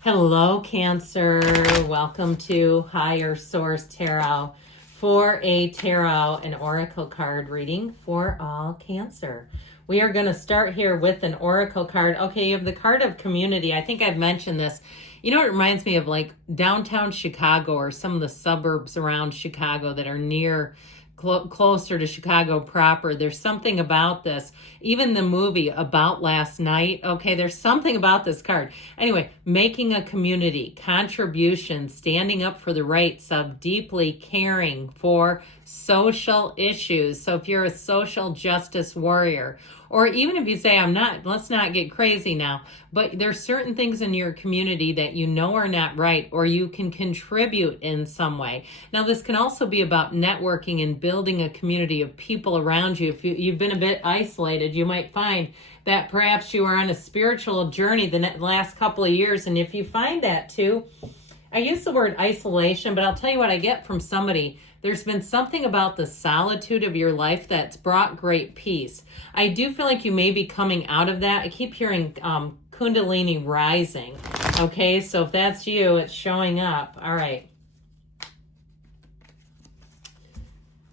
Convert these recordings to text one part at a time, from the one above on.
Hello, Cancer. Welcome to Higher Source Tarot for a tarot and oracle card reading for all Cancer. We are going to start here with an oracle card. Okay, you have the card of community. I think I've mentioned this. You know, it reminds me of like downtown Chicago or some of the suburbs around Chicago that are near closer to Chicago proper. There's something about this. Even the movie About Last Night, okay, there's something about this card. Anyway, making a community, contribution, standing up for the rights of, deeply caring for social issues. So if you're a social justice warrior, or even if you say, I'm not, let's not get crazy now, but there's certain things in your community that you know are not right, or you can contribute in some way. Now, this can also be about networking and building a community of people around you. If you've been a bit isolated, you might find that perhaps you are on a spiritual journey the last couple of years. And if you find that too, I use the word isolation, but I'll tell you what I get from somebody. There's been something about the solitude of your life that's brought great peace. I do feel like you may be coming out of that. I keep hearing Kundalini rising. Okay, so if that's you, it's showing up. All right.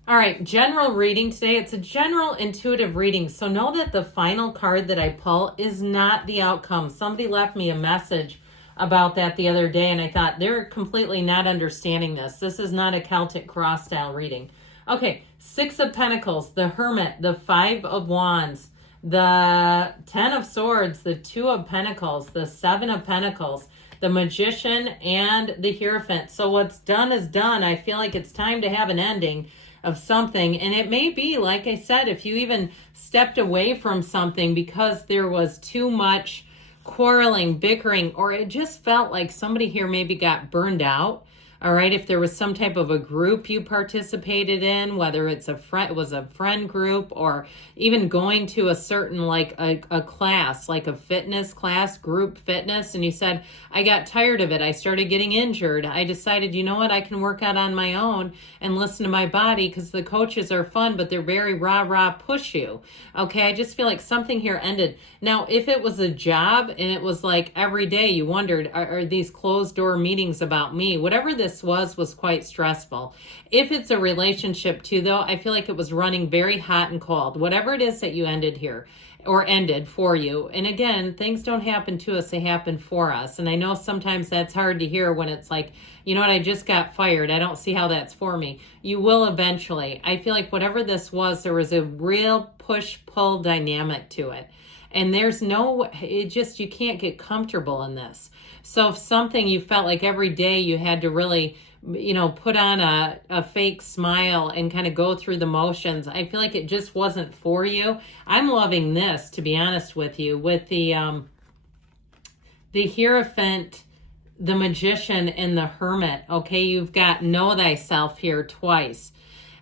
All right, general reading today. It's a general intuitive reading. So know that the final card that I pull is not the outcome. Somebody left me a message about that the other day, and I thought they're completely not understanding this. This is not a Celtic cross style reading. Okay, Six of Pentacles, the Hermit, the Five of Wands, the Ten of Swords, the Two of Pentacles, the Seven of Pentacles, the Magician, and the Hierophant. So what's done is done. I feel like it's time to have an ending of something. And it may be, like I said, if you even stepped away from something because there was too much quarreling, bickering, or it just felt like somebody here maybe got burned out. All right, if there was some type of a group you participated in, whether it's a friend group, or even going to a certain like a class, like a fitness class, group fitness, and you said, I got tired of it. I started getting injured. I decided, you know what, I can work out on my own and listen to my body, because the coaches are fun, but they're very rah-rah push you. Okay, I just feel like something here ended. Now, if it was a job and it was like every day you wondered, are these closed door meetings about me? Whatever this was quite stressful. If it's a relationship too, though, I feel like it was running very hot and cold. Whatever it is that you ended here or ended for you. And again, things don't happen to us, they happen for us. And I know sometimes that's hard to hear when it's like, you know what, I just got fired. I don't see how that's for me. You will eventually. I feel like whatever this was, there was a real push-pull dynamic to it. And there's you can't get comfortable in this. So if something you felt like every day you had to really, put on a fake smile and kind of go through the motions, I feel like it just wasn't for you. I'm loving this, to be honest with you, with the Hierophant, the Magician, and the Hermit. Okay, you've got Know Thyself here twice.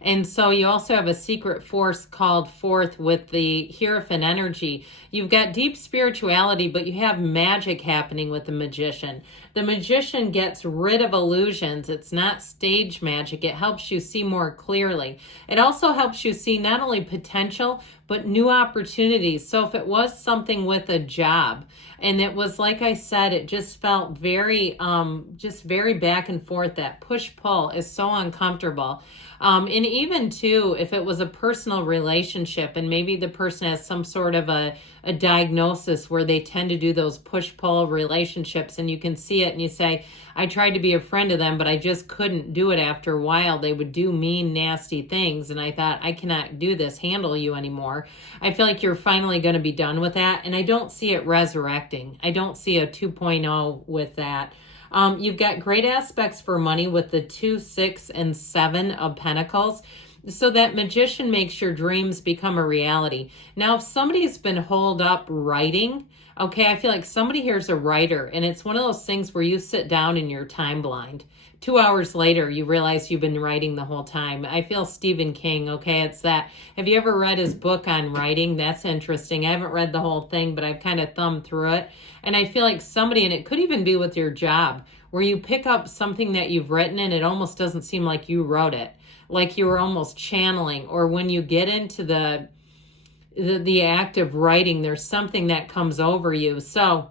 And so you also have a secret force called forth with the Hierophant energy. You've got deep spirituality, but you have magic happening with the Magician. The Magician gets rid of illusions. It's not stage magic. It helps you see more clearly. It also helps you see not only potential, but new opportunities. So if it was something with a job, and it was, like I said, it just felt very back and forth. That push-pull is so uncomfortable. And even too, if it was a personal relationship and maybe the person has some sort of a diagnosis where they tend to do those push-pull relationships, and you can see it and you say, I tried to be a friend of them, but I just couldn't do it. After a while, they would do mean, nasty things. And I thought, I cannot handle you anymore. I feel like you're finally going to be done with that. And I don't see it resurrecting. I don't see a 2.0 with that. You've got great aspects for money with the 2, 6, and 7 of Pentacles. So that Magician makes your dreams become a reality. Now, if somebody's been holed up writing, okay, I feel like somebody here is a writer, and it's one of those things where you sit down and you're time blind. 2 hours later, you realize you've been writing the whole time. I feel Stephen King, okay? It's that. Have you ever read his book on writing? That's interesting. I haven't read the whole thing, but I've kind of thumbed through it. And I feel like somebody, and it could even be with your job, where you pick up something that you've written and it almost doesn't seem like you wrote it. Like you were almost channeling. Or when you get into the act of writing, there's something that comes over you. So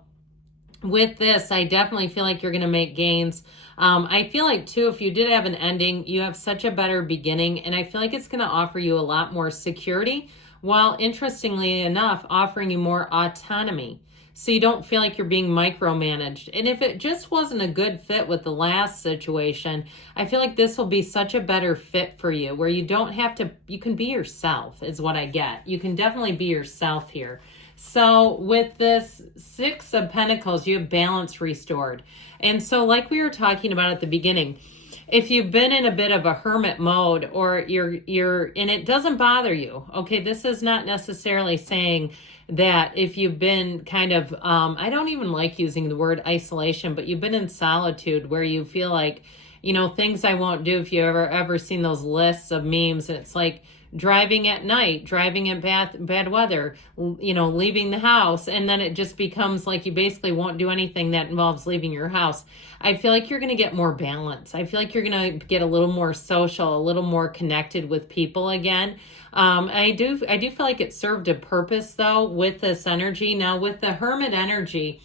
with this, I definitely feel like you're going to make gains. I feel like, too, if you did have an ending, you have such a better beginning. And I feel like it's going to offer you a lot more security, while, interestingly enough, offering you more autonomy. So you don't feel like you're being micromanaged. And if it just wasn't a good fit with the last situation, I feel like this will be such a better fit for you, where you don't have to, you can be yourself, is what I get. You can definitely be yourself here. So with this Six of Pentacles, you have balance restored. And so, like we were talking about at the beginning, if you've been in a bit of a hermit mode, or you're and it doesn't bother you, okay, this is not necessarily saying that if you've been kind of, I don't even like using the word isolation, but you've been in solitude where you feel like, things I won't do. If you ever seen those lists of memes, and it's like driving at night, driving in bad weather, leaving the house, and then it just becomes like you basically won't do anything that involves leaving your house. I feel like you're going to get more balance. I feel like you're going to get a little more social, a little more connected with people again. I do feel like it served a purpose, though, with this energy. Now, with the Hermit energy,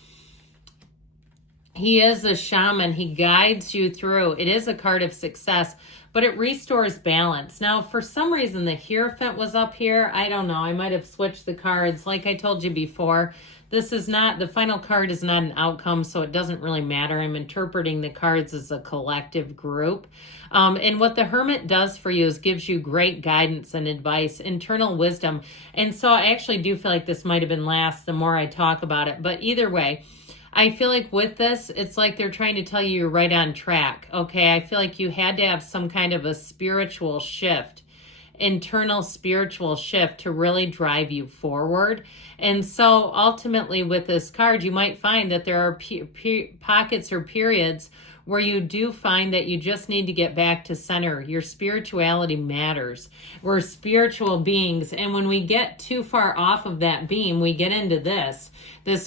he is a shaman. He guides you through. It is a card of success, but it restores balance. Now, for some reason, the Hierophant was up here. I don't know. I might have switched the cards. Like I told you before, this is not, the final card is not an outcome, so it doesn't really matter. I'm interpreting the cards as a collective group. And what the Hermit does for you is gives you great guidance and advice, internal wisdom. And so I actually do feel like this might have been last the more I talk about it. But either way, I feel like with this, it's like they're trying to tell you you're right on track. Okay, I feel like you had to have some kind of a spiritual shift, internal spiritual shift, to really drive you forward. And so ultimately with this card, you might find that there are pockets or periods where you do find that you just need to get back to center. Your spirituality matters. We're spiritual beings, and when we get too far off of that beam, we get into this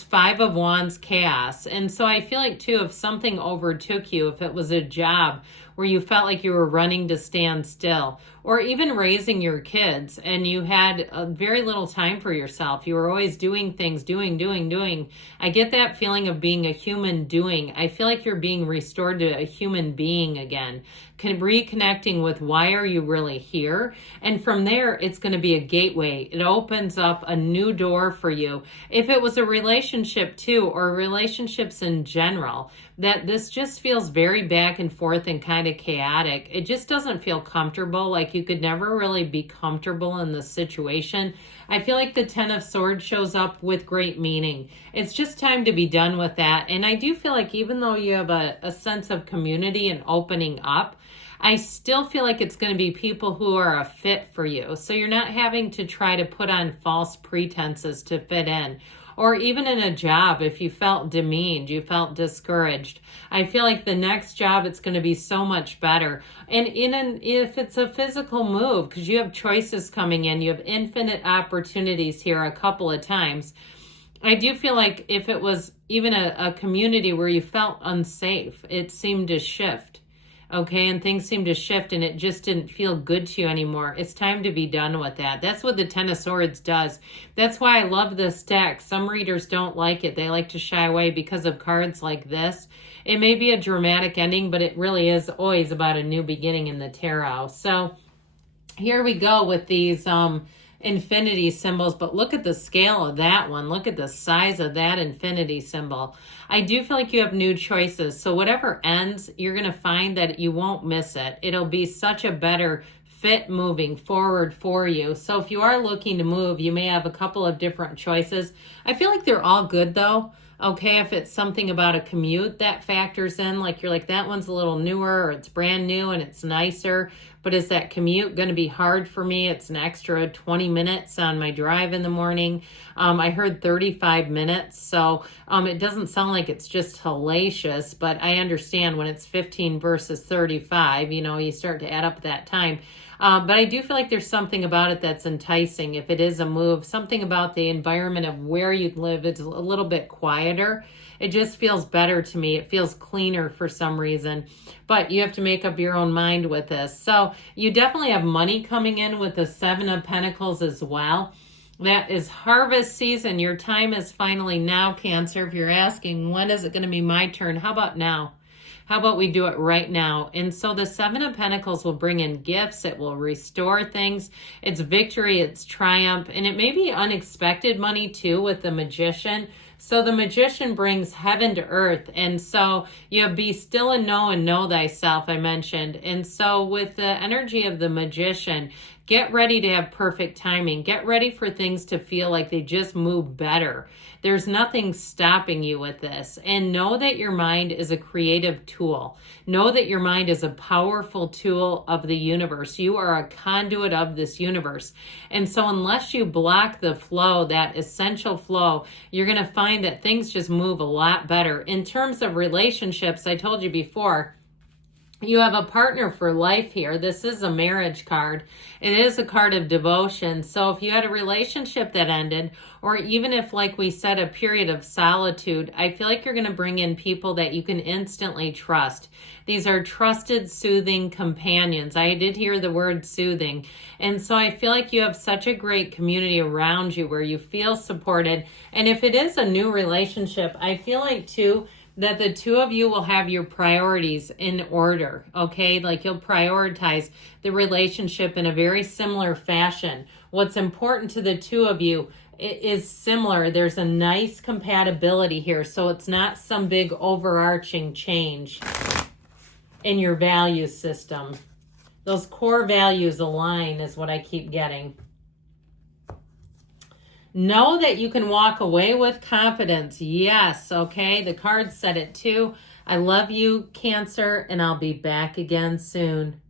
Five of Wands chaos. And so I feel like, too, if something overtook you, if it was a job where you felt like you were running to stand still, or even raising your kids and you had very little time for yourself, you were always doing things, doing. I get that feeling of being a human doing. I feel like you're being restored to a human being again, reconnecting with why are you really here? And from there, it's going to be a gateway. It opens up a new door for you. If it was a relationship too, or relationships in general, that this just feels very back and forth and kind of chaotic. It just doesn't feel comfortable. Like you could never really be comfortable in the situation. I feel like the Ten of Swords shows up with great meaning. It's just time to be done with that. And I do feel like even though you have a sense of community and opening up, I still feel like it's going to be people who are a fit for you. So you're not having to try to put on false pretenses to fit in. Or even in a job, if you felt demeaned, you felt discouraged, I feel like the next job, it's going to be so much better. And if it's a physical move, because you have choices coming in, you have infinite opportunities here a couple of times. I do feel like if it was even a community where you felt unsafe, it seemed to shift. Okay, and things seem to shift and it just didn't feel good to you anymore. It's time to be done with that. That's what the Ten of Swords does. That's why I love this deck. Some readers don't like it. They like to shy away because of cards like this. It may be a dramatic ending, but it really is always about a new beginning in the tarot. So here we go with these infinity symbols, but look at the scale of that one. Look at the size of that infinity symbol. I do feel like you have new choices. So whatever ends, you're going to find that you won't miss it. It'll be such a better fit moving forward for you. So if you are looking to move, you may have a couple of different choices. I feel like they're all good though. Okay, if it's something about a commute that factors in, like you're like, that one's a little newer or it's brand new and it's nicer, but is that commute going to be hard for me? It's an extra 20 minutes on my drive in the morning. I heard 35 minutes, so it doesn't sound like it's just hellacious, but I understand when it's 15 versus 35, you start to add up that time. But I do feel like there's something about it that's enticing. If it is a move, something about the environment of where you live, it's a little bit quieter. It just feels better to me. It feels cleaner for some reason. But you have to make up your own mind with this. So you definitely have money coming in with the Seven of Pentacles as well. That is harvest season. Your time is finally now, Cancer. If you're asking, when is it going to be my turn? How about now? How about we do it right now? And so the Seven of Pentacles will bring in gifts. It will restore things. It's victory. It's triumph. And it may be unexpected money too with the Magician. So the Magician brings heaven to earth. And so you have be still and know thyself, I mentioned. And so with the energy of the Magician, get ready to have perfect timing. Get ready for things to feel like they just move better. There's nothing stopping you with this. And know that your mind is a creative tool. Know that your mind is a powerful tool of the universe. You are a conduit of this universe. And so unless you block the flow, that essential flow, you're going to find that things just move a lot better. In terms of relationships, I told you before, you have a partner for life here. This is a marriage card. It is a card of devotion. So if you had a relationship that ended, or even if, like we said, a period of solitude, I feel like you're going to bring in people that you can instantly trust. These are trusted, soothing companions. I did hear the word soothing. And so I feel like you have such a great community around you where you feel supported. And if it is a new relationship, I feel like too, that the two of you will have your priorities in order, okay? Like you'll prioritize the relationship in a very similar fashion. What's important to the two of you is similar. There's a nice compatibility here, so it's not some big overarching change in your value system. Those core values align is what I keep getting. Know that you can walk away with confidence. Yes, okay? The cards said it too. I love you, Cancer, and I'll be back again soon.